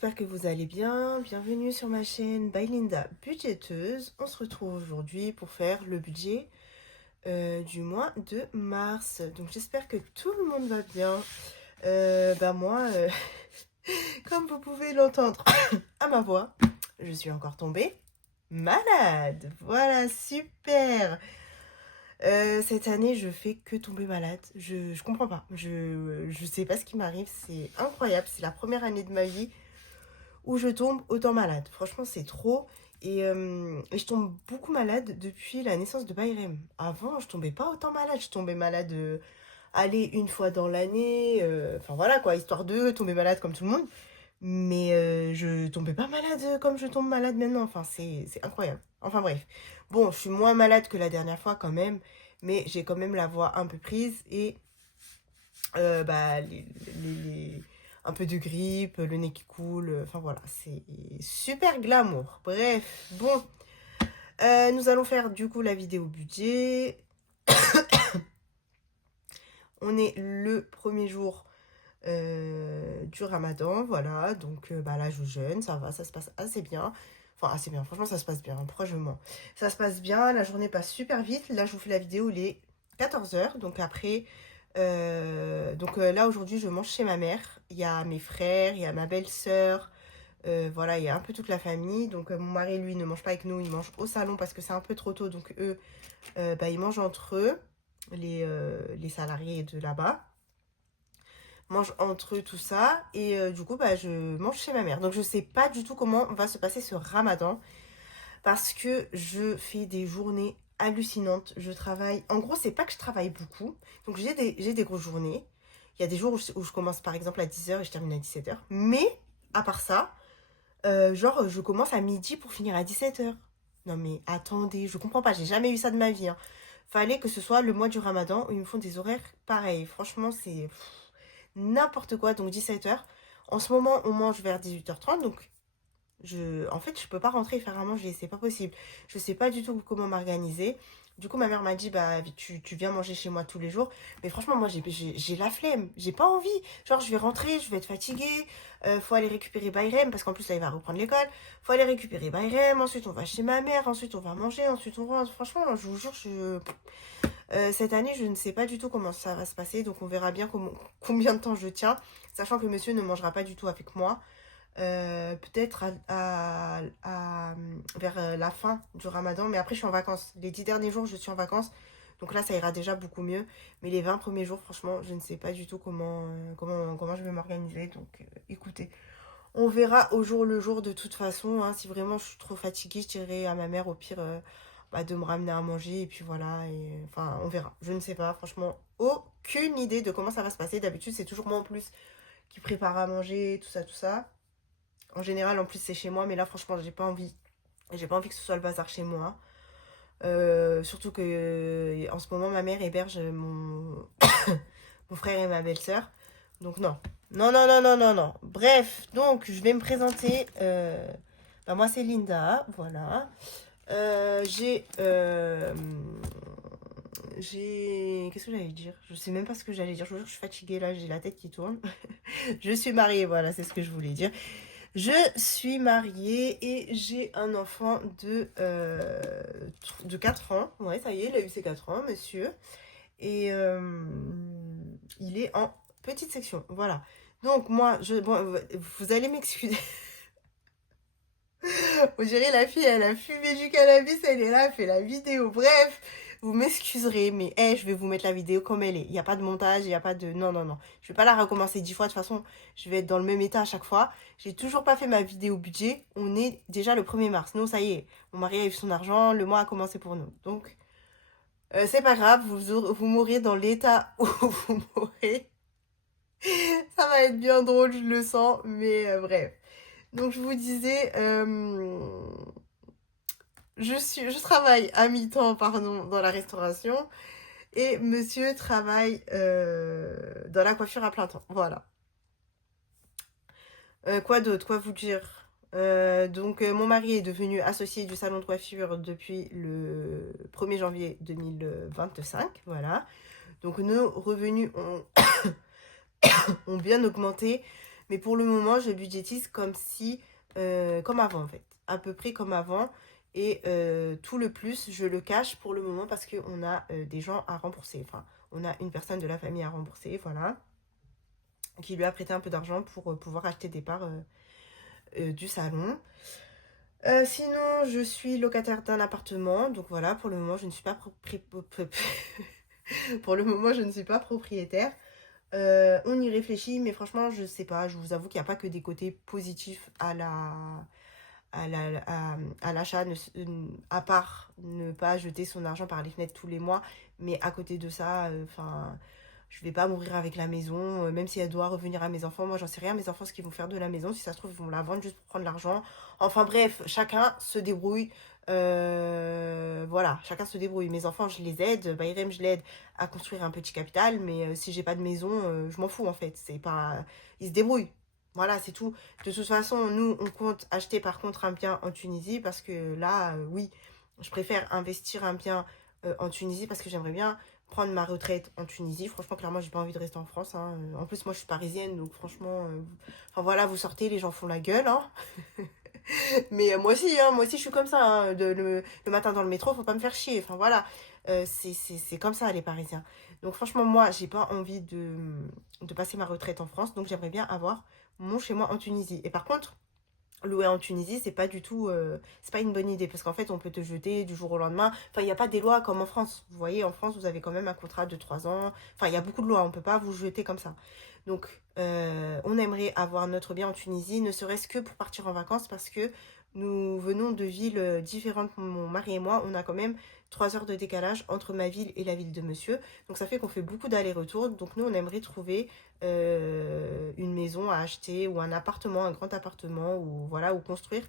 j'espère que vous allez bien. Bienvenue sur ma chaîne by Linda Budgéteuse. On se retrouve aujourd'hui pour faire le budget du mois de mars. Donc j'espère que tout le monde va bien. Moi, comme vous pouvez l'entendre à ma voix, je suis encore tombée malade. Voilà, super. Cette année, je fais que tomber malade. Je comprends pas. Je sais pas ce qui m'arrive. C'est incroyable. C'est la première année de ma vie où je tombe autant malade. Franchement, c'est trop. Et je tombe beaucoup malade depuis la naissance de Bayrem. Avant, je tombais pas autant malade. Je tombais malade, aller une fois dans l'année. Enfin voilà quoi, histoire de tomber malade comme tout le monde. Mais je tombais pas malade comme je tombe malade maintenant. Enfin, c'est incroyable. Enfin bref. Bon, je suis moins malade que la dernière fois quand même. Mais j'ai quand même la voix un peu prise. Et euh, bah, les, les- un peu de grippe, le nez qui coule. Enfin voilà, c'est super glamour. Bref, bon. Nous allons faire du coup la vidéo budget. On est le premier jour du ramadan, voilà. Donc là, je jeûne, ça va, ça se passe assez bien. Enfin, assez bien, franchement, ça se passe bien. Pourquoi je mens? Ça se passe bien, la journée passe super vite. Là, je vous fais la vidéo, il est 14 h. Donc après, là, aujourd'hui, je mange chez ma mère. Il y a mes frères, il y a ma belle-sœur. Voilà, il y a un peu toute la famille. Donc mon mari, lui, ne mange pas avec nous. Il mange au salon parce que c'est un peu trop tôt. Donc eux, ils mangent entre eux, les salariés de là-bas mange entre eux tout ça et du coup je mange chez ma mère, donc je sais pas du tout comment va se passer ce ramadan parce que je fais des journées hallucinantes. Je travaille, en gros c'est pas que je travaille beaucoup, donc j'ai des grosses journées. Il y a des jours où je commence par exemple à 10 h et je termine à 17 h, mais à part ça, je commence à midi pour finir à 17 h. Non mais attendez, je comprends pas, j'ai jamais eu ça de ma vie, hein. Fallait que ce soit le mois du ramadan où ils me font des horaires pareils. Franchement c'est n'importe quoi. Donc 17 h. En ce moment, on mange vers 18 h 30. Donc, en fait, je peux pas rentrer et faire à manger. C'est pas possible. Je sais pas du tout comment m'organiser. Du coup, ma mère m'a dit, bah, tu viens manger chez moi tous les jours. Mais franchement, moi, j'ai la flemme. J'ai pas envie. Genre, je vais rentrer, je vais être fatiguée. Faut aller récupérer Bayrem, parce qu'en plus, là, il va reprendre l'école. Faut aller récupérer Bayrem. Ensuite, on va chez ma mère. Ensuite, on va manger. Ensuite, on rentre. Franchement, je vous jure, cette année, je ne sais pas du tout comment ça va se passer, donc on verra bien combien de temps je tiens, sachant que monsieur ne mangera pas du tout avec moi. Peut-être vers la fin du ramadan, mais après je suis en vacances. Les 10 derniers jours, je suis en vacances, donc là ça ira déjà beaucoup mieux. Mais les 20 premiers jours, franchement, je ne sais pas du tout comment je vais m'organiser. Donc écoutez, on verra au jour le jour de toute façon, hein. Si vraiment je suis trop fatiguée, je dirai à ma mère au pire de me ramener à manger. Et puis voilà, et enfin on verra. Je ne sais pas, franchement, aucune idée de comment ça va se passer. D'habitude c'est toujours moi en plus qui prépare à manger, tout ça, tout ça. En général en plus c'est chez moi, mais là franchement j'ai pas envie. J'ai pas envie que ce soit le bazar chez moi. Surtout que en ce moment ma mère héberge mon frère et ma belle-sœur. Donc non. Non, non, non, non, non, non. Bref, donc je vais me présenter. Moi c'est Linda, voilà. J'ai... Qu'est-ce que j'allais dire? Je sais même pas ce que j'allais dire. Je vous jure que je suis fatiguée là, j'ai la tête qui tourne. Je suis mariée, voilà, c'est ce que je voulais dire. Je suis mariée et j'ai un enfant de 4 ans. Ouais, ça y est, il a eu ses 4 ans, monsieur. Et il est en petite section, voilà. Donc moi, bon, vous allez m'excuser. On dirait la fille, elle a fumé du cannabis, elle est là, elle fait la vidéo. Bref, vous m'excuserez, mais je vais vous mettre la vidéo comme elle est. Il n'y a pas de montage, il n'y a pas de... Non, non, non. Je vais pas la recommencer 10 fois. De toute façon, je vais être dans le même état à chaque fois. J'ai toujours pas fait ma vidéo budget. On est déjà le 1er mars. Nous, ça y est. Mon mari a eu son argent. Le mois a commencé pour nous. Donc, c'est pas grave. Vous mourrez dans l'état où vous mourrez. Ça va être bien drôle, je le sens. Mais bref. Donc, je vous disais... je travaille à mi-temps, pardon, dans la restauration et monsieur travaille dans la coiffure à plein temps. Voilà. Quoi d'autre? Quoi vous dire? Mon mari est devenu associé du salon de coiffure depuis le 1er janvier 2025. Voilà. Donc nos revenus ont bien augmenté. Mais pour le moment, je budgétise comme si, comme avant en fait. À peu près comme avant. Et tout le plus, je le cache pour le moment parce qu'on a des gens à rembourser. Enfin, on a une personne de la famille à rembourser, voilà. Qui lui a prêté un peu d'argent pour pouvoir acheter des parts du salon. Sinon, je suis locataire d'un appartement. Donc voilà, pour le moment, je ne suis pas pour le moment, je ne suis pas propriétaire. On y réfléchit, mais franchement, je sais pas. Je vous avoue qu'il n'y a pas que des côtés positifs à l'achat, à part ne pas jeter son argent par les fenêtres tous les mois. Mais à côté de ça, enfin, je vais pas mourir avec la maison, même si elle doit revenir à mes enfants. Moi, j'en sais rien, mes enfants, ce qu'ils vont faire de la maison. Si ça se trouve, ils vont la vendre juste pour prendre l'argent. Enfin bref, chacun se débrouille. Voilà, chacun se débrouille. Mes enfants, je les aide. Bayrem, je l'aide à construire un petit capital. Mais si j'ai pas de maison, je m'en fous en fait. C'est pas... Ils se débrouillent. Voilà, c'est tout. De toute façon, nous, on compte acheter par contre un bien en Tunisie parce que là, oui, je préfère investir un bien en Tunisie parce que j'aimerais bien prendre ma retraite en Tunisie. Franchement, clairement, j'ai pas envie de rester en France. Hein. En plus, moi, je suis parisienne, donc franchement, enfin voilà, vous sortez, les gens font la gueule. Hein. Mais moi aussi, je suis comme ça. Hein. Le matin dans le métro, faut pas me faire chier. Enfin voilà, c'est comme ça, les Parisiens. Donc franchement, moi, j'ai pas envie de passer ma retraite en France, donc j'aimerais bien avoir mon chez moi en Tunisie. Et par contre, louer en Tunisie, c'est pas du tout, c'est pas une bonne idée parce qu'en fait, on peut te jeter du jour au lendemain. Enfin, il n'y a pas des lois comme en France. Vous voyez, en France, vous avez quand même un contrat de 3 ans. Enfin, il y a beaucoup de lois, on peut pas vous jeter comme ça. Donc, on aimerait avoir notre bien en Tunisie, ne serait-ce que pour partir en vacances parce que nous venons de villes différentes, mon mari et moi. On a quand même 3 heures de décalage entre ma ville et la ville de monsieur. Donc, ça fait qu'on fait beaucoup d'allers-retours. Donc, nous, on aimerait trouver une maison à acheter ou un appartement, un grand appartement ou voilà, ou construire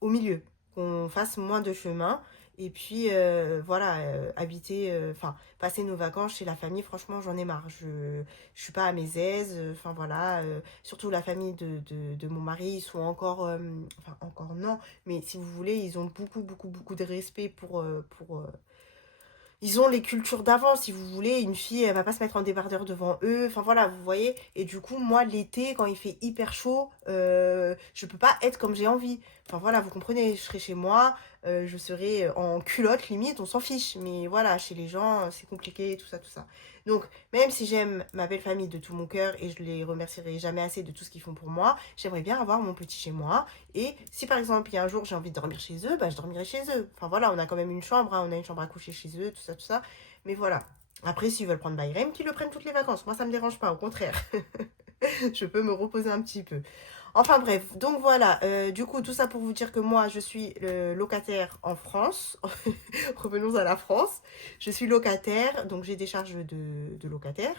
au milieu, qu'on fasse moins de chemin et puis voilà, habiter, enfin passer nos vacances chez la famille. Franchement, j'en ai marre, je suis pas à mes aises, enfin voilà, surtout la famille de mon mari, ils sont encore, enfin encore non, mais si vous voulez, ils ont beaucoup de respect pour ils ont les cultures d'avant, si vous voulez. Une fille, elle va pas se mettre en débardeur devant eux. Enfin voilà, vous voyez. Et du coup, moi, l'été, quand il fait hyper chaud, je peux pas être comme j'ai envie. Enfin voilà, vous comprenez. Je serai chez moi, je serai en culotte limite, on s'en fiche. Mais voilà, chez les gens, c'est compliqué, tout ça, tout ça. Donc, même si j'aime ma belle famille de tout mon cœur et je les remercierai jamais assez de tout ce qu'ils font pour moi, j'aimerais bien avoir mon petit chez moi. Et si par exemple, il y a un jour j'ai envie de dormir chez eux, bah je dormirai chez eux. Enfin voilà, on a quand même une chambre, hein, on a une chambre à coucher chez eux, tout ça, tout ça. Mais voilà. Après, s'ils veulent prendre Bayrem, qu'ils le prennent toutes les vacances. Moi, ça me dérange pas, au contraire. Je peux me reposer un petit peu. Enfin bref, donc voilà, du coup, tout ça pour vous dire que moi, je suis locataire en France. Revenons à la France. Je suis locataire, donc j'ai des charges de locataire.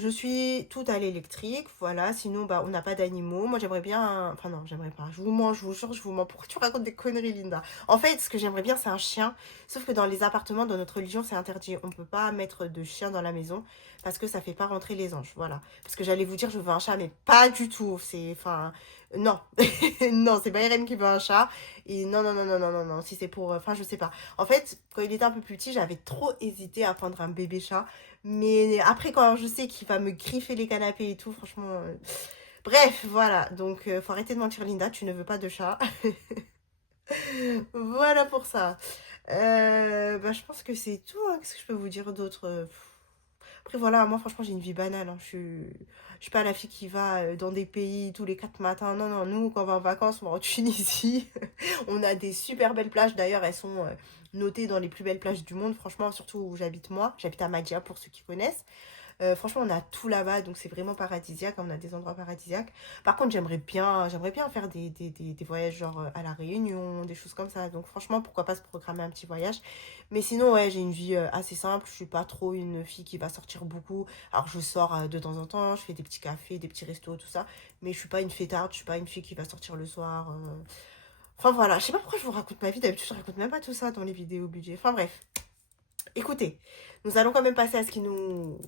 Je suis tout à l'électrique, voilà. Sinon, bah, on n'a pas d'animaux. Moi, j'aimerais bien... Enfin, non, j'aimerais pas. Je vous mens, je vous jure, je vous mens. Pourquoi tu racontes des conneries, Linda? En fait, ce que j'aimerais bien, c'est un chien. Sauf que dans les appartements, dans notre religion, c'est interdit. On peut pas mettre de chien dans la maison parce que ça fait pas rentrer les anges, voilà. Parce que j'allais vous dire, je veux un chat, mais pas du tout. C'est... Enfin... Non. Non, c'est pas Irène qui veut un chat. Et non. Si c'est pour... Enfin, je sais pas. En fait, quand il était un peu plus petit, j'avais trop hésité à prendre un bébé chat. Mais après, quand je sais qu'il va me griffer les canapés et tout, franchement... Bref, voilà. Donc, faut arrêter de mentir, Linda. Tu ne veux pas de chat. Voilà pour ça. Bah, je pense que c'est tout. Hein. Qu'est-ce que je peux vous dire d'autre Après, voilà, moi, franchement, j'ai une vie banale. Hein. Je suis pas la fille qui va dans des pays tous les 4 matins. Non, nous, quand on va en vacances, on va en Tunisie. On a des super belles plages. D'ailleurs, elles sont notées dans les plus belles plages du monde. Franchement, surtout où j'habite moi. J'habite à Madia, pour ceux qui connaissent. Franchement, on a tout là-bas, donc c'est vraiment paradisiaque. On a des endroits paradisiaques. Par contre, j'aimerais bien faire des voyages genre à La Réunion, des choses comme ça. Donc franchement, pourquoi pas se programmer un petit voyage. Mais sinon, ouais, j'ai une vie assez simple. Je suis pas trop une fille qui va sortir beaucoup. Alors, je sors de temps en temps, je fais des petits cafés, des petits restos, tout ça. Mais je suis pas une fêtarde, je suis pas une fille qui va sortir le soir. Enfin voilà, je sais pas pourquoi je vous raconte ma vie. D'habitude, je raconte même pas tout ça dans les vidéos budget. Enfin bref. Écoutez, nous allons quand même passer à ce qui nous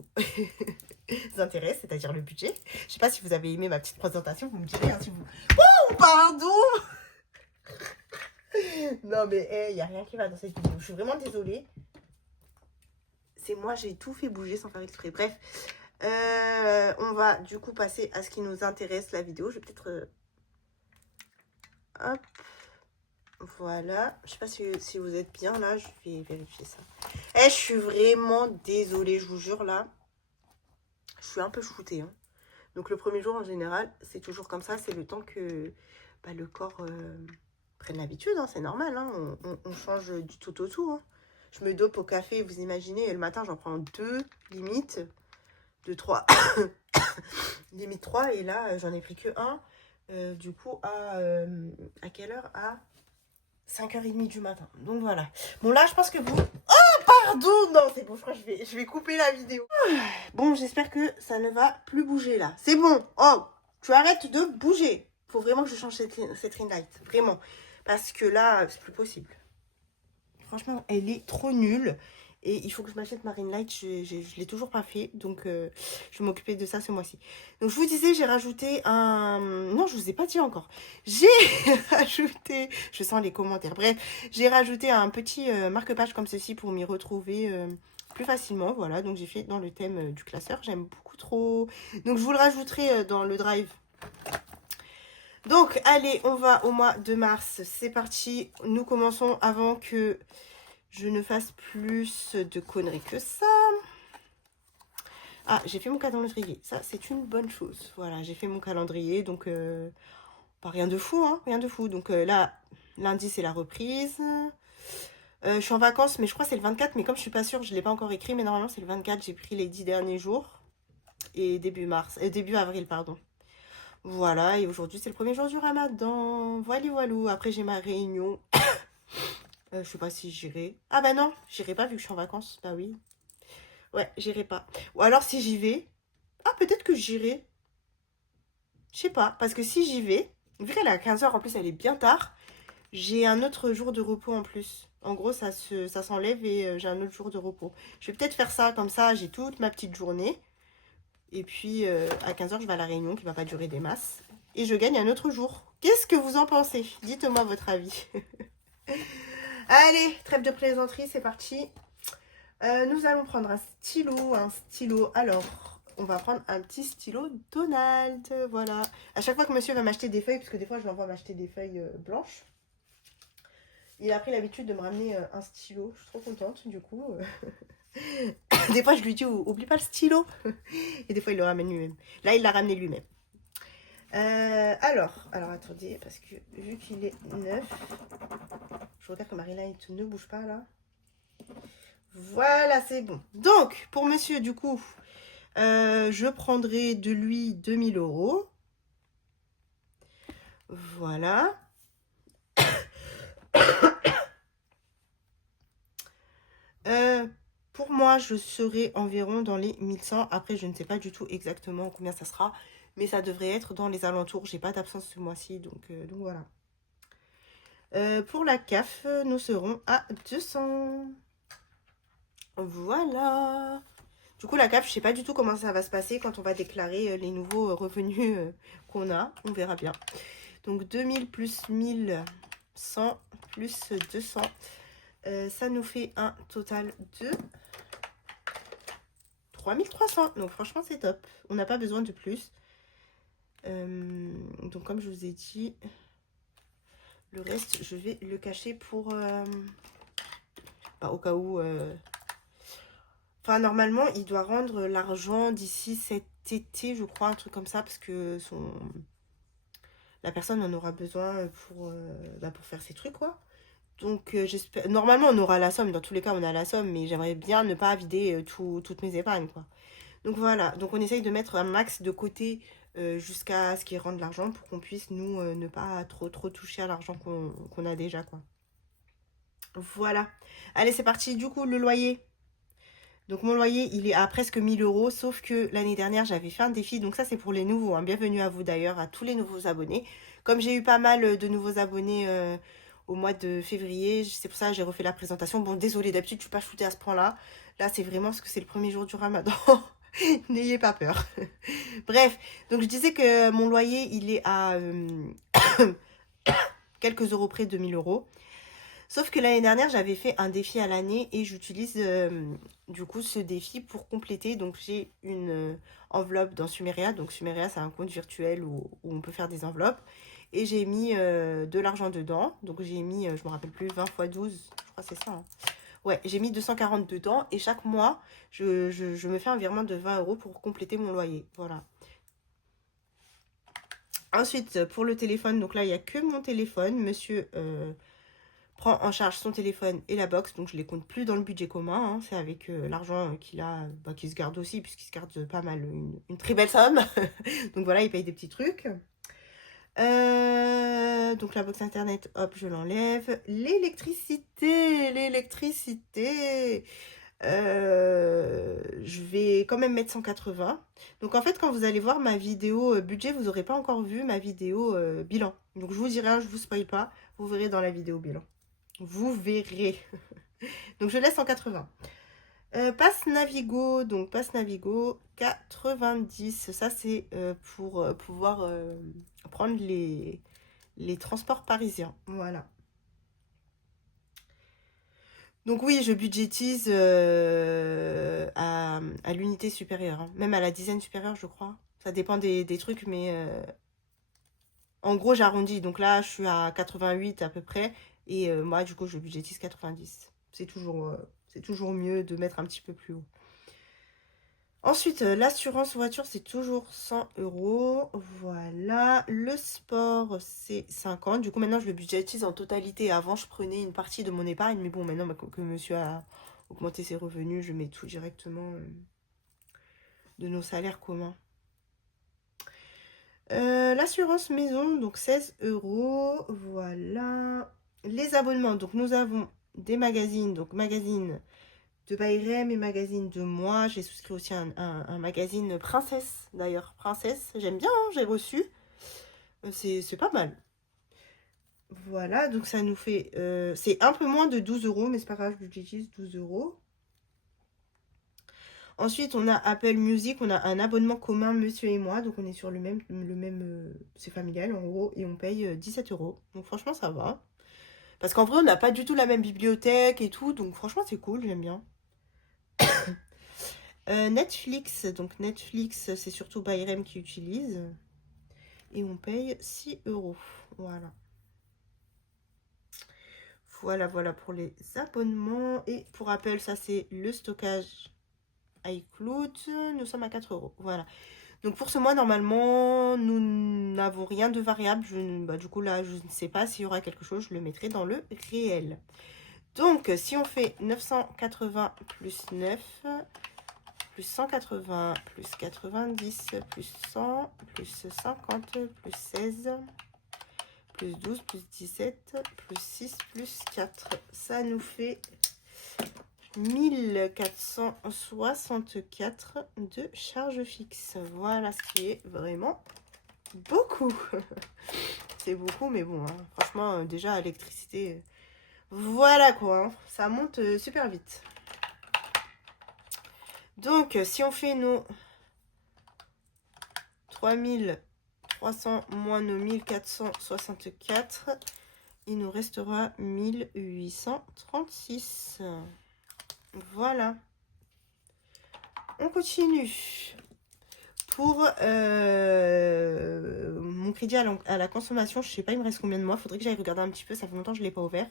intéresse, c'est-à-dire le budget. Je sais pas si vous avez aimé ma petite présentation, vous me direz hein, si vous... Oh, pardon. Non mais, il n'y a rien qui va dans cette vidéo. Je suis vraiment désolée. c'est moi, j'ai tout fait bouger sans faire exprès. Bref, on va du coup passer à ce qui nous intéresse, la vidéo. Je vais peut-être... hop, voilà. Je sais pas si vous êtes bien là, je vais vérifier ça. Eh, je suis vraiment désolée, je vous jure là. Je suis un peu shootée, hein. Donc le premier jour en général, c'est toujours comme ça. C'est le temps que bah, le corps prenne l'habitude, hein, c'est normal. Hein, on change du tout au tout. Hein. Je me dope au café, vous imaginez, et le matin j'en prends 2, limite. 2, 3. Limite 3, et là j'en ai pris que 1. Du coup, à quelle heure? À 5h30 du matin. Donc voilà. Bon là, je pense que vous... Pardon, non, c'est bon, je crois que je vais couper la vidéo. Bon, j'espère que ça ne va plus bouger là. C'est bon. Oh, tu arrêtes de bouger. Faut vraiment que je change cette ring light. Vraiment. Parce que là, c'est plus possible. Franchement, elle est trop nulle. Et il faut que je m'achète ma ring light. Je ne l'ai toujours pas fait. Donc, je vais m'occuper de ça ce mois-ci. Donc, je vous disais, j'ai rajouté un... Non, je vous ai pas dit encore. J'ai rajouté... Je sens les commentaires. Bref, j'ai rajouté un petit marque-page comme ceci pour m'y retrouver plus facilement. Voilà, donc j'ai fait dans le thème du classeur. J'aime beaucoup trop. Donc, je vous le rajouterai dans le drive. Donc, allez, on va au mois de mars. C'est parti. Nous commençons avant que je ne fasse plus de conneries que ça. Ah, j'ai fait mon calendrier. Ça, c'est une bonne chose. Voilà, j'ai fait mon calendrier. Donc, pas rien de fou, hein. Rien de fou. Donc, là, lundi, c'est la reprise. Je suis en vacances, mais je crois que c'est le 24. Mais comme je suis pas sûre, je ne l'ai pas encore écrit. Mais normalement, c'est le 24. J'ai pris les 10 derniers jours. Et début avril, pardon. Voilà, et aujourd'hui, c'est le premier jour du ramadan. Voilà, voilà. Après, j'ai ma réunion. Je sais pas si j'irai. Ah bah non, j'irai pas vu que je suis en vacances. Bah oui. Ouais, j'irai pas. Ou alors, si j'y vais... Ah, peut-être que j'irai. Je sais pas, parce que si j'y vais... Vu qu'elle est à 15h, en plus, elle est bien tard. J'ai un autre jour de repos en plus. En gros, ça s'enlève et j'ai un autre jour de repos. Je vais peut-être faire ça, comme ça, j'ai toute ma petite journée. Et puis, à 15h, je vais à la réunion qui va pas durer des masses. Et je gagne un autre jour. Qu'est-ce que vous en pensez? Dites-moi votre avis. Allez, trêve de plaisanterie, c'est parti. Nous allons prendre un stylo. Alors, on va prendre un petit stylo Donald. Voilà. À chaque fois que monsieur va m'acheter des feuilles, parce que des fois, je l'envoie m'acheter des feuilles blanches. Il a pris l'habitude de me ramener un stylo. Je suis trop contente, du coup. Des fois, je lui dis, oublie pas le stylo. Et des fois, il le ramène lui-même. Là, il l'a ramené lui-même. Alors, attendez, parce que vu qu'il est neuf, je regarde que Marie-Light ne bouge pas, là. Voilà, c'est bon. Donc, pour monsieur, du coup, je prendrai de lui 2000 €. Voilà. Pour moi, je serai environ dans les 1100. Après, je ne sais pas du tout exactement combien ça sera. Mais ça devrait être dans les alentours. J'ai pas d'absence ce mois-ci. Donc voilà. Pour la CAF, nous serons à 200. Voilà. Du coup, la CAF, je sais pas du tout comment ça va se passer quand on va déclarer les nouveaux revenus qu'on a. On verra bien. Donc 2000 plus 1100 plus 200. Ça nous fait un total de 3300. Donc franchement, c'est top. On n'a pas besoin de plus. Donc comme je vous ai dit, le reste, je vais le cacher pour... au cas où... Enfin, normalement, il doit rendre l'argent d'ici cet été, je crois, un truc comme ça, parce que la personne en aura besoin pour faire ses trucs, quoi. Donc, j'espère... Normalement, on aura la somme. Dans tous les cas, on a la somme, mais j'aimerais bien ne pas vider toutes mes épargnes, quoi. Donc, voilà. Donc, on essaye de mettre un max de côté jusqu'à ce qu'il rende l'argent pour qu'on puisse, nous, ne pas trop toucher à l'argent qu'on a déjà, quoi. Voilà. Allez, c'est parti. Du coup, le loyer. Donc, mon loyer, il est à presque 1000 €, sauf que l'année dernière, j'avais fait un défi. Donc, ça, c'est pour les nouveaux, hein. Bienvenue à vous, d'ailleurs, à tous les nouveaux abonnés. Comme j'ai eu pas mal de nouveaux abonnés au mois de février, c'est pour ça que j'ai refait la présentation. Bon, désolée, d'habitude, je ne suis pas shootée à ce point-là. Là, c'est vraiment parce que c'est le premier jour du ramadan. N'ayez pas peur. Bref, donc je disais que mon loyer, il est à quelques euros près de 1000 €. Sauf que l'année dernière, j'avais fait un défi à l'année et j'utilise du coup ce défi pour compléter. Donc j'ai une enveloppe dans Sumeria. Donc Sumeria, c'est un compte virtuel où on peut faire des enveloppes. Et j'ai mis de l'argent dedans. Donc j'ai mis, je me rappelle plus, 20 x 12. Je crois que c'est ça. Hein. Ouais, j'ai mis 240 dedans. Et chaque mois, je me fais un virement de 20 € pour compléter mon loyer. Voilà. Ensuite, pour le téléphone, donc là, il n'y a que mon téléphone. Monsieur prend en charge son téléphone et la box, donc je les compte plus dans le budget commun. Hein. C'est avec l'argent qu'il a, bah, qu'il se garde aussi, puisqu'il se garde pas mal, une très belle somme. Donc voilà, il paye des petits trucs. Donc la box internet, hop, je l'enlève. L'électricité. Je vais quand même mettre 180. Donc en fait, quand vous allez voir ma vidéo budget, vous n'aurez pas encore vu ma vidéo bilan. Donc je vous dirai, hein, je vous spoil pas, vous verrez dans la vidéo bilan. Vous verrez. Donc je laisse 180. Passe Navigo, donc passe Navigo 90. Ça c'est pour pouvoir prendre les transports parisiens. Voilà. Donc oui, je budgétise à l'unité supérieure, hein. Même à la dizaine supérieure, je crois. Ça dépend des trucs, mais en gros, j'arrondis. Donc là, je suis à 88 à peu près. Et moi, du coup, je budgétise 90. C'est toujours mieux de mettre un petit peu plus haut. Ensuite, l'assurance voiture, c'est toujours 100 €. Voilà. Le sport, c'est 50. Du coup, maintenant, je le budgétise en totalité. Avant, je prenais une partie de mon épargne. Mais bon, maintenant que monsieur a augmenté ses revenus, je mets tout directement de nos salaires communs. L'assurance maison, donc 16 €. Voilà. Les abonnements, donc nous avons des magazines. Donc, magazine de Bayrem et magazine de moi. J'ai souscrit aussi un magazine Princesse, d'ailleurs. Princesse, j'aime bien, hein, j'ai reçu. C'est pas mal. Voilà, donc ça nous fait... c'est un peu moins de 12 €, mais c'est pas grave, je j'utilise 12 €. Ensuite, on a Apple Music, on a un abonnement commun, monsieur et moi. Donc, on est sur le même c'est familial, en gros, et on paye 17 €. Donc, franchement, ça va. Parce qu'en vrai, on n'a pas du tout la même bibliothèque et tout. Donc, franchement, c'est cool, j'aime bien. Netflix, donc Netflix, c'est surtout Bayrem qui utilise. Et on paye 6 €. Voilà. Voilà pour les abonnements. Et pour Apple, ça c'est le stockage iCloud. Nous sommes à 4 €. Voilà. Donc pour ce mois, normalement, nous n'avons rien de variable. Du coup, là, je ne sais pas s'il y aura quelque chose. Je le mettrai dans le réel. Donc, si on fait 980 plus 9, plus 180, plus 90, plus 100, plus 50, plus 16, plus 12, plus 17, plus 6, plus 4. Ça nous fait 1464 de charges fixes. Voilà, ce qui est vraiment beaucoup. C'est beaucoup, mais bon, hein, franchement, déjà, l'électricité, voilà quoi, hein, ça monte super vite. Donc, si on fait nos 3300 moins nos 1464, il nous restera 1836. Voilà. On continue. Pour mon crédit à la consommation, je sais pas, il me reste combien de mois. Faudrait que j'aille regarder un petit peu. Ça fait longtemps que je ne l'ai pas ouvert.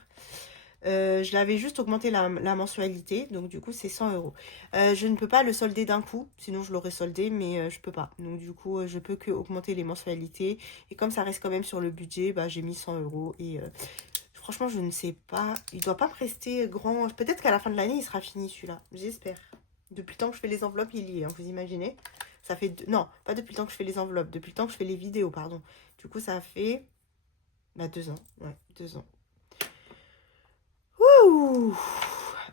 Je l'avais juste augmenté la mensualité. Donc, du coup, c'est 100 €. Je ne peux pas le solder d'un coup. Sinon, je l'aurais soldé. Mais je peux pas. Donc, du coup, je peux que augmenter les mensualités. Et comme ça reste quand même sur le budget, bah, j'ai mis 100 €. Et franchement, je ne sais pas. Il doit pas me rester grand. Peut-être qu'à la fin de l'année, il sera fini celui-là. J'espère. Depuis le temps que je fais les enveloppes, il y est. Hein, vous imaginez? Ça fait... Non, pas depuis le temps que je fais les enveloppes. Depuis le temps que je fais les vidéos, pardon. Du coup, ça fait... Bah, 2 ans. Ouais, 2 ans. Ouh.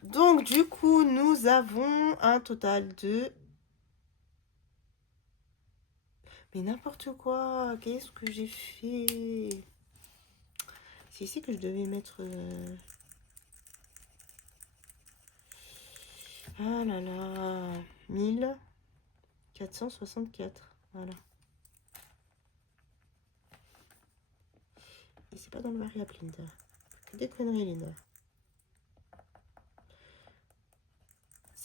Donc, du coup, nous avons un total de... Mais n'importe quoi. Qu'est-ce que j'ai fait? C'est ici que je devais mettre... Ah là là. 1464. Voilà. Et c'est pas dans le variable, Linda. Des conneries, Linda.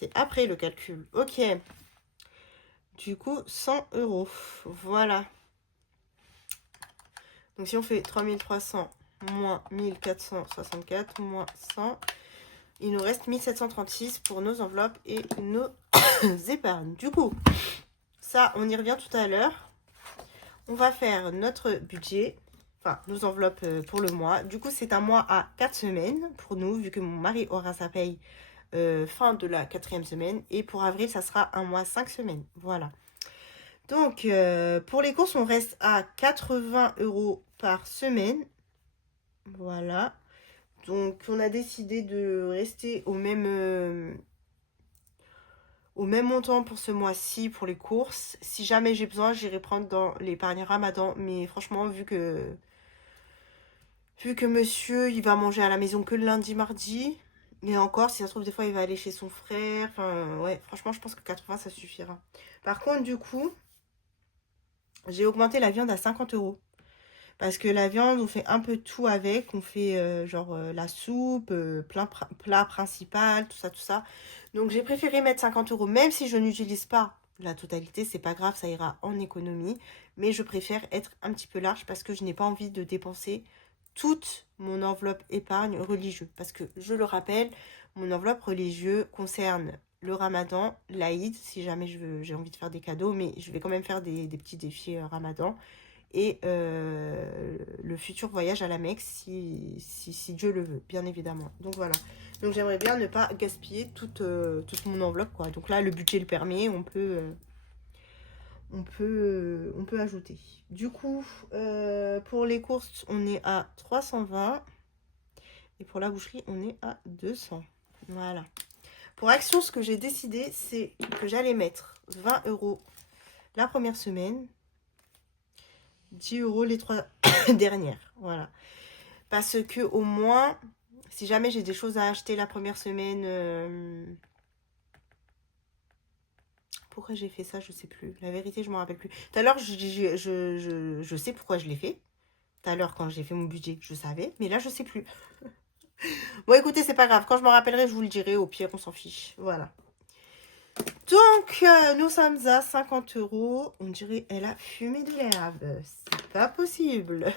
C'est après le calcul. Ok. Du coup, 100 €. Voilà. Donc, si on fait 3300 moins 1464 moins 100, il nous reste 1736 pour nos enveloppes et nos épargnes. Du coup, ça, on y revient tout à l'heure. On va faire notre budget, enfin, nos enveloppes pour le mois. Du coup, c'est un mois à 4 semaines pour nous, vu que mon mari aura sa paye fin de la 4e semaine. Et pour avril, ça sera un mois 5 semaines. Voilà. Donc, pour les courses, on reste à 80 € par semaine. Voilà. Donc, on a décidé de rester au même montant pour ce mois-ci pour les courses. Si jamais j'ai besoin, j'irai prendre dans l'épargne Ramadan. Mais franchement, vu que monsieur, il va manger à la maison que le lundi, mardi. Et encore, si ça se trouve, des fois, il va aller chez son frère. Enfin, ouais, franchement, je pense que 80, ça suffira. Par contre, du coup, j'ai augmenté la viande à 50 €. Parce que la viande, on fait un peu tout avec. On fait genre la soupe, plat principal, tout ça, tout ça. Donc, j'ai préféré mettre 50 €, même si je n'utilise pas la totalité. C'est pas grave, ça ira en économie. Mais je préfère être un petit peu large parce que je n'ai pas envie de dépenser toute mon enveloppe épargne religieuse. Parce que, je le rappelle, mon enveloppe religieuse concerne le Ramadan, l'Aïd, si jamais j'ai envie de faire des cadeaux. Mais je vais quand même faire des petits défis Ramadan. Et le futur voyage à la Mecque, si Dieu le veut, bien évidemment. Donc voilà. Donc j'aimerais bien ne pas gaspiller toute mon enveloppe, quoi. Donc là, le budget le permet, on peut ajouter. Du coup, pour les courses, on est à 320. Et pour la boucherie, on est à 200. Voilà. Pour Action, ce que j'ai décidé, c'est que j'allais mettre 20 € la première semaine. 10 € les 3 dernières. Voilà. Parce que au moins, si jamais j'ai des choses à acheter la première semaine... Pourquoi j'ai fait ça, je sais plus. La vérité, je ne me rappelle plus. Tout à l'heure, je sais pourquoi je l'ai fait. Tout à l'heure, quand j'ai fait mon budget, je savais. Mais là, je sais plus. Bon, écoutez, c'est pas grave. Quand je me rappellerai, je vous le dirai. Au pire, on s'en fiche. Voilà. Donc, nous sommes à 50 €. On dirait elle a fumé de l'herbe. C'est pas possible.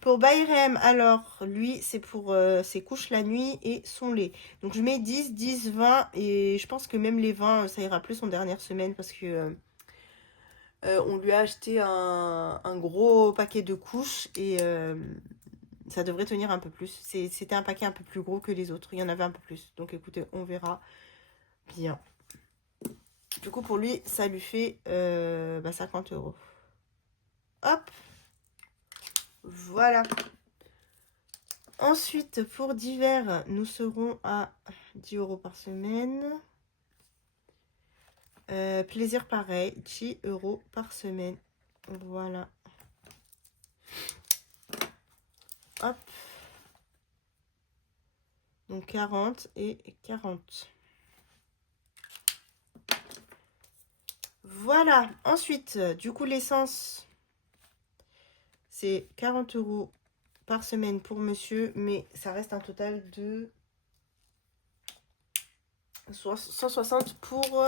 Pour Bayrem, alors, lui, c'est pour ses couches la nuit et son lait. Donc, je mets 10, 10, 20. Et je pense que même les 20, ça ira plus en dernière semaine parce que on lui a acheté un gros paquet de couches et ça devrait tenir un peu plus. C'était un paquet un peu plus gros que les autres. Il y en avait un peu plus. Donc, écoutez, on verra bien. Du coup, pour lui, ça lui fait 50 €. Hop. Voilà. Ensuite, pour divers, nous serons à 10 € par semaine. Plaisir pareil, 10 € par semaine. Voilà. Hop. Donc 40 et 40. Voilà. Ensuite, du coup, l'essence, c'est 40 € par semaine pour monsieur, mais ça reste un total de 160 pour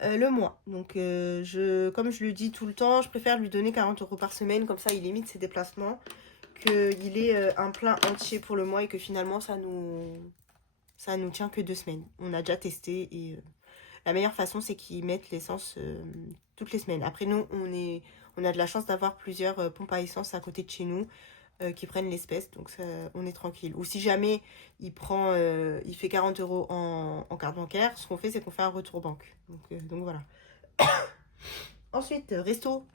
le mois. Donc, comme je le dis tout le temps, je préfère lui donner 40 € par semaine, comme ça il limite ses déplacements, qu'il ait un plein entier pour le mois et que finalement ça nous tient que 2 semaines. On a déjà testé et la meilleure façon c'est qu'ils mettent l'essence toutes les semaines. Après nous, on a de la chance d'avoir plusieurs pompes à essence à côté de chez nous qui prennent l'espèce, donc ça, on est tranquille. Ou si jamais il fait 40 € en carte bancaire, ce qu'on fait, c'est qu'on fait un retour banque. Donc voilà. Ensuite, resto.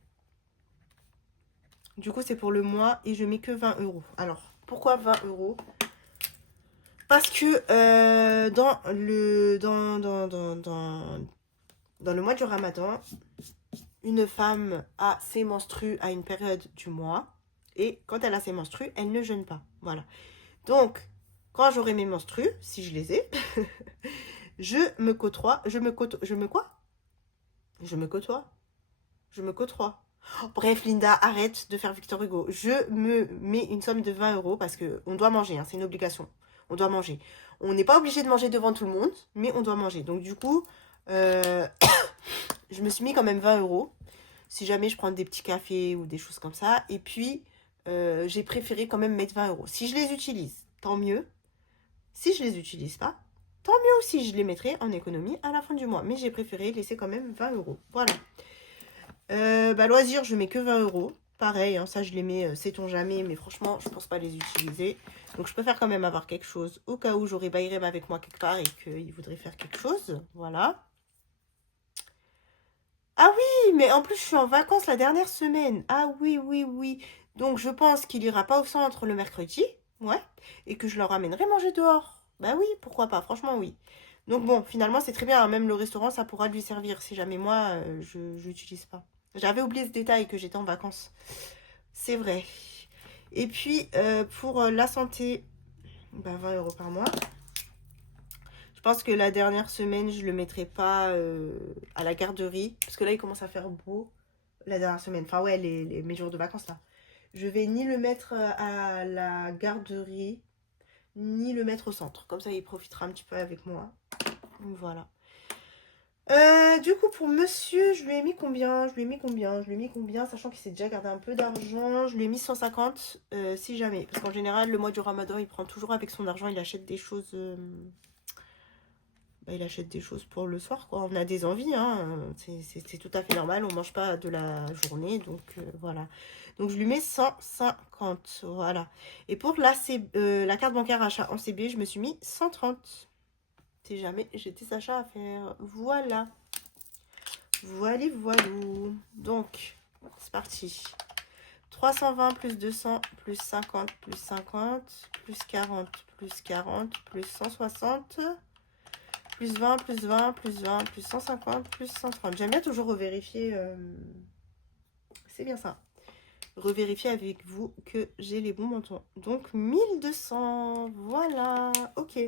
Du coup, c'est pour le mois et je mets que 20 €. Alors, pourquoi 20 €? Parce que dans le mois du Ramadan, une femme a ses menstrues à une période du mois. Et quand elle a ses menstrues, elle ne jeûne pas. Voilà. Donc, quand j'aurai mes menstrues, si je les ai, je me côtoie. Bref, Linda, arrête de faire Victor Hugo. Je me mets une somme de 20 € parce qu'on doit manger, hein, c'est une obligation. On doit manger. On n'est pas obligé de manger devant tout le monde, mais on doit manger. Donc du coup, je me suis mis quand même 20 €. Si jamais je prends des petits cafés ou des choses comme ça. Et puis, j'ai préféré quand même mettre 20 €. Si je les utilise, tant mieux. Si je les utilise pas, tant mieux aussi. Je les mettrai en économie à la fin du mois. Mais j'ai préféré laisser quand même 20 €. Voilà. Loisirs, je mets que 20 €. Pareil, hein, ça je les mets, sait-on jamais, mais franchement, je pense pas les utiliser. Donc je préfère quand même avoir quelque chose au cas où j'aurais Bayrem avec moi quelque part et qu'il voudrait faire quelque chose. Voilà. Ah oui, mais en plus je suis en vacances la dernière semaine. Ah oui, oui, oui. Donc je pense qu'il ira pas au centre le mercredi. Ouais. Et que je leur ramènerai manger dehors. Bah oui, pourquoi pas, franchement oui. Donc bon, finalement c'est très bien, hein, même le restaurant ça pourra lui servir si jamais moi je n'utilise pas. J'avais oublié ce détail que j'étais en vacances. C'est vrai. Et puis, pour la santé, 20 € par mois. Je pense que la dernière semaine, je ne le mettrai pas à la garderie. Parce que là, il commence à faire beau. La dernière semaine. Enfin, ouais, mes jours de vacances, là. Je vais ni le mettre à la garderie, ni le mettre au centre. Comme ça, il profitera un petit peu avec moi. Voilà. Du coup, pour monsieur, je lui ai mis combien? Je lui ai mis combien? Je lui ai mis combien? Sachant qu'il s'est déjà gardé un peu d'argent. Je lui ai mis 150 si jamais. Parce qu'en général, le mois du Ramadan, il prend toujours avec son argent. Il achète des choses. Il achète des choses pour le soir, quoi. On a des envies, hein. C'est tout à fait normal. On mange pas de la journée. Donc, voilà. Donc, je lui mets 150. Voilà. Et pour la carte bancaire achat en CB, je me suis mis 130. Si jamais j'ai des achats à faire. Voilà. Voilà, voilou. Donc, c'est parti. 320 plus 200 plus 50 plus 50 plus 40 plus 40 plus 160 plus 20 plus 20 plus 20 plus 150 plus 130. J'aime bien toujours revérifier. C'est bien ça. Revérifier avec vous que j'ai les bons montants. Donc, 1200. Voilà. Ok.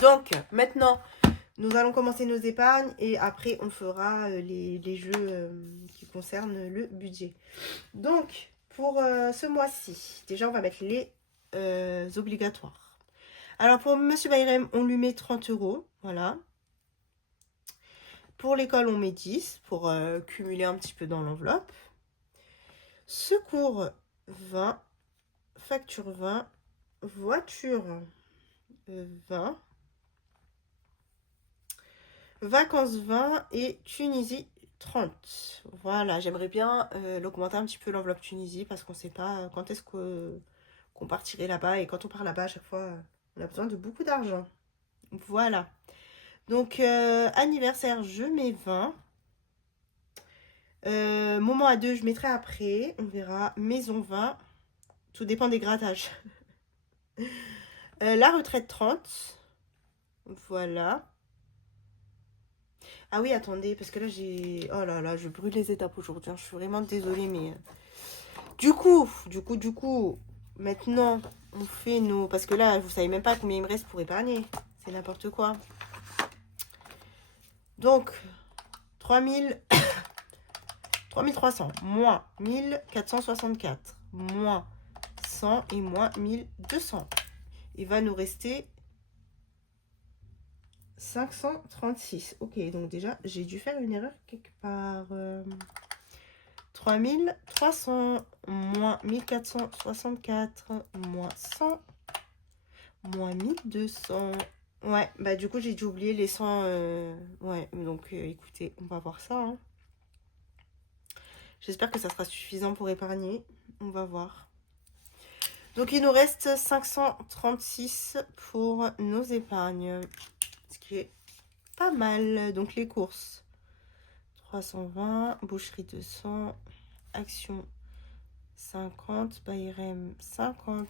Donc, maintenant, nous allons commencer nos épargnes et après, on fera les jeux qui concernent le budget. Donc, pour ce mois-ci, déjà, on va mettre les obligatoires. Alors, pour Monsieur Bayrem, on lui met 30 €. Voilà. Pour l'école, on met 10 pour cumuler un petit peu dans l'enveloppe. Secours, 20. Facture, 20. Voiture, 20. Vacances 20 et Tunisie 30. Voilà, j'aimerais bien l'augmenter un petit peu l'enveloppe Tunisie parce qu'on ne sait pas quand est-ce qu'on partirait là-bas. Et quand on part là-bas, à chaque fois, on a besoin de beaucoup d'argent. Voilà. Donc, anniversaire, je mets 20. Moment à deux, je mettrai après. On verra. Maison 20. Tout dépend des grattages. La retraite 30. Voilà. Ah oui, attendez, parce que là, j'ai... Oh là là, je brûle les étapes aujourd'hui. Je suis vraiment désolée, mais... Du coup, maintenant, on fait nos... Parce que là, vous savez même pas combien il me reste pour épargner. C'est n'importe quoi. Donc, 3300, moins 1464, moins 100 et moins 1200. Il va nous rester 536. Ok, donc déjà, j'ai dû faire une erreur quelque part. 3300, moins 1464, moins 100, moins 1200. Ouais, bah du coup, j'ai dû oublier les 100. Ouais, donc écoutez, on va voir ça. Hein. J'espère que ça sera suffisant pour épargner. On va voir. Donc, il nous reste 536 pour nos épargnes. Ce qui est pas mal. Donc, les courses. 320. Boucherie 200. Action 50. Bayrem 50.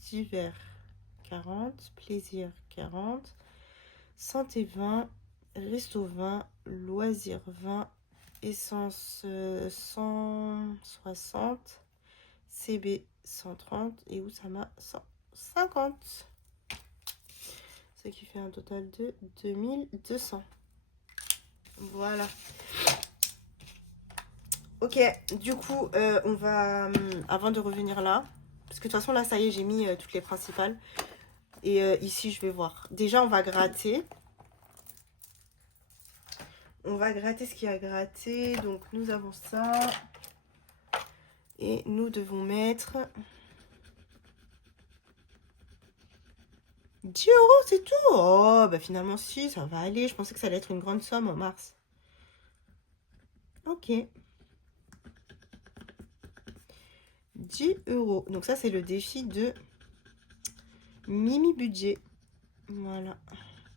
Divers 40. Plaisir 40. Santé 20. Resto 20. Loisirs 20. Essence 160. CB 130 et Oussama 150. Ce qui fait un total de 2200. Voilà. Ok, du coup, on va, avant de revenir là, parce que de toute façon, là, ça y est, j'ai mis toutes les principales. Et ici, je vais voir. Déjà, on va gratter. On va gratter ce qu'il y a à gratter. Donc, nous avons ça. Et nous devons mettre 10 euros, c'est tout. Oh, bah finalement, si, ça va aller. Je pensais que ça allait être une grande somme en mars. Ok. 10 euros. Donc ça, c'est le défi de Mimi Budget. Voilà.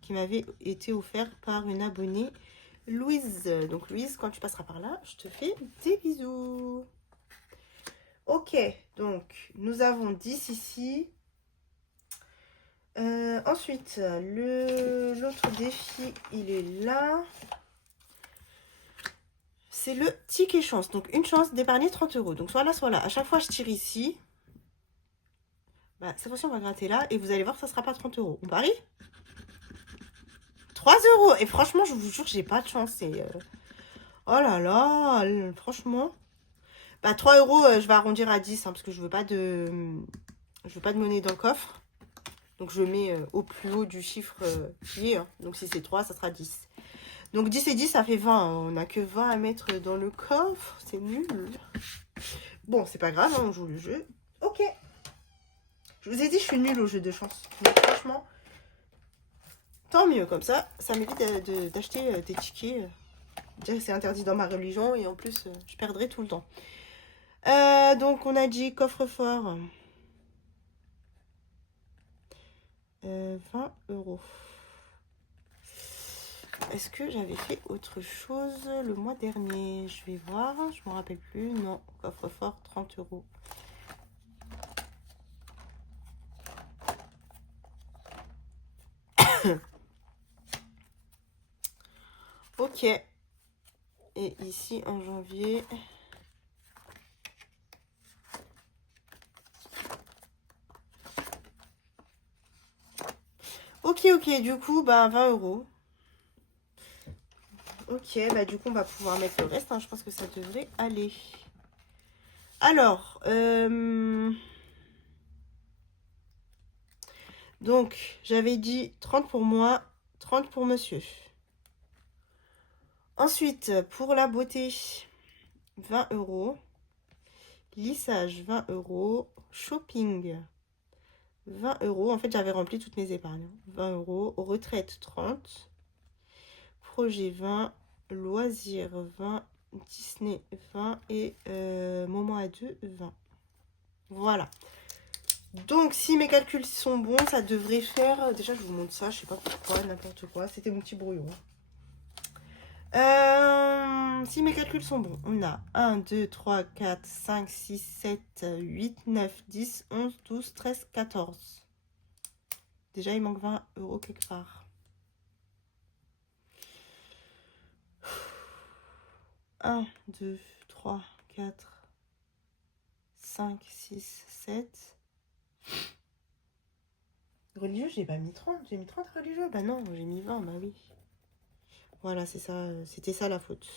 Qui m'avait été offert par une abonnée, Louise. Donc Louise, quand tu passeras par là, je te fais des bisous. Ok, donc nous avons 10 ici. Ensuite, l'autre défi, il est là. C'est le ticket chance. Donc, une chance d'épargner 30 euros. Donc, soit là, soit là. À chaque fois, je tire ici. Bah, cette fois-ci, on va gratter là. Et vous allez voir, ça ne sera pas 30 euros. On parie 3 euros. Et franchement, je vous jure, j'ai pas de chance. Et, oh là là, franchement. Bah, 3 euros, je vais arrondir à 10. Hein, parce que je veux pas de monnaie dans le coffre. Donc, je mets au plus haut du chiffre qui est. Hein. Donc, si c'est 3, ça sera 10. Donc 10 et 10, ça fait 20. On n'a que 20 à mettre dans le coffre. C'est nul. Bon, c'est pas grave, hein, on joue le jeu. Ok. Je vous ai dit, je suis nulle au jeu de chance. Donc franchement, tant mieux. Comme ça, ça m'évite d'acheter des tickets. Déjà, c'est interdit dans ma religion. Et en plus, je perdrai tout le temps. Donc, on a dit coffre-fort. 20 euros. Est-ce que j'avais fait autre chose le mois dernier? Je vais voir, je ne me rappelle plus. Non, coffre-fort, 30 euros. Ok. Et ici, en janvier... Ok, du coup, bah 20 euros. Ok, bah du coup, on va pouvoir mettre le reste. Hein. Je pense que ça devrait aller. Alors, donc, j'avais dit 30 pour moi, 30 pour monsieur. Ensuite, pour la beauté, 20 euros. Lissage, 20 euros. Shopping, 20 euros. En fait, j'avais rempli toutes mes épargnes. 20 euros. Retraite, 30. Projet, 20. Loisirs, 20. Disney, 20. Et moment à deux, 20. Voilà. Donc, si mes calculs sont bons, ça devrait faire... Déjà, je vous montre ça. Je sais pas pourquoi, n'importe quoi. C'était mon petit brouillon. Si mes calculs sont bons, on a 1, 2, 3, 4, 5, 6, 7, 8, 9, 10, 11, 12, 13, 14. Déjà, il manque 20 euros quelque part. 1, 2, 3, 4, 5, 6, 7. Religieux, j'ai pas mis 30. J'ai mis 30 religieux. Bah non, j'ai mis 20, bah oui. Voilà, c'est ça. C'était ça la faute.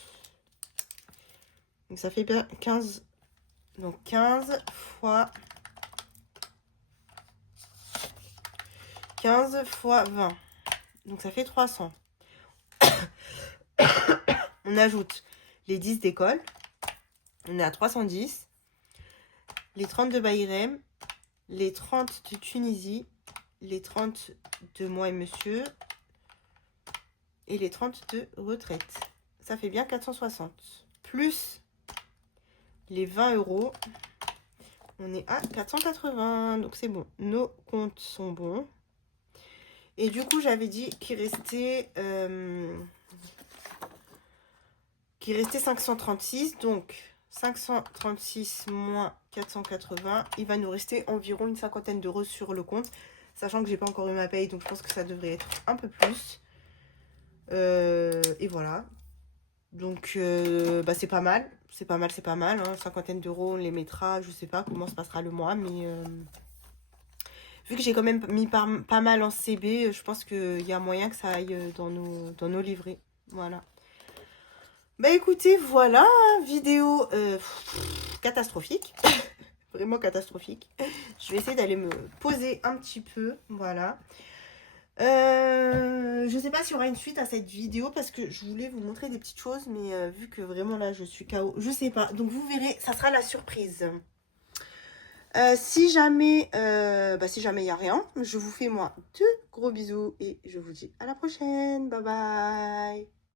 Donc ça fait bien 15. Donc 15 fois 20. Donc ça fait 300. On ajoute les 10 d'école. On est à 310. Les 30 de Bayrem. Les 30 de Tunisie. Les 30 de moi et monsieur. Et les 30 de retraite. Ça fait bien 460. Plus les 20 euros. On est à 480. Donc c'est bon. Nos comptes sont bons. Et du coup, j'avais dit qu'il restait... 536. Donc 536 moins 480. Il va nous rester environ une cinquantaine d'euros sur le compte. Sachant que j'ai pas encore eu ma paye. Donc je pense que ça devrait être un peu plus. Et voilà. Donc bah, c'est pas mal. C'est pas mal. Hein. Cinquantaine d'euros, on les mettra. Je sais pas comment se passera le mois. Mais vu que j'ai quand même mis pas mal en CB, je pense qu'il y a moyen que ça aille dans nos livrets. Voilà. Bah écoutez, voilà, vidéo catastrophique. vraiment catastrophique. Je vais essayer d'aller me poser un petit peu, voilà. Je sais pas s'il y aura une suite à cette vidéo parce que je voulais vous montrer des petites choses, mais vu que vraiment là je suis KO, je sais pas. Donc vous verrez, ça sera la surprise. Si jamais il n'y a rien, je vous fais moi de gros bisous et je vous dis à la prochaine. Bye bye.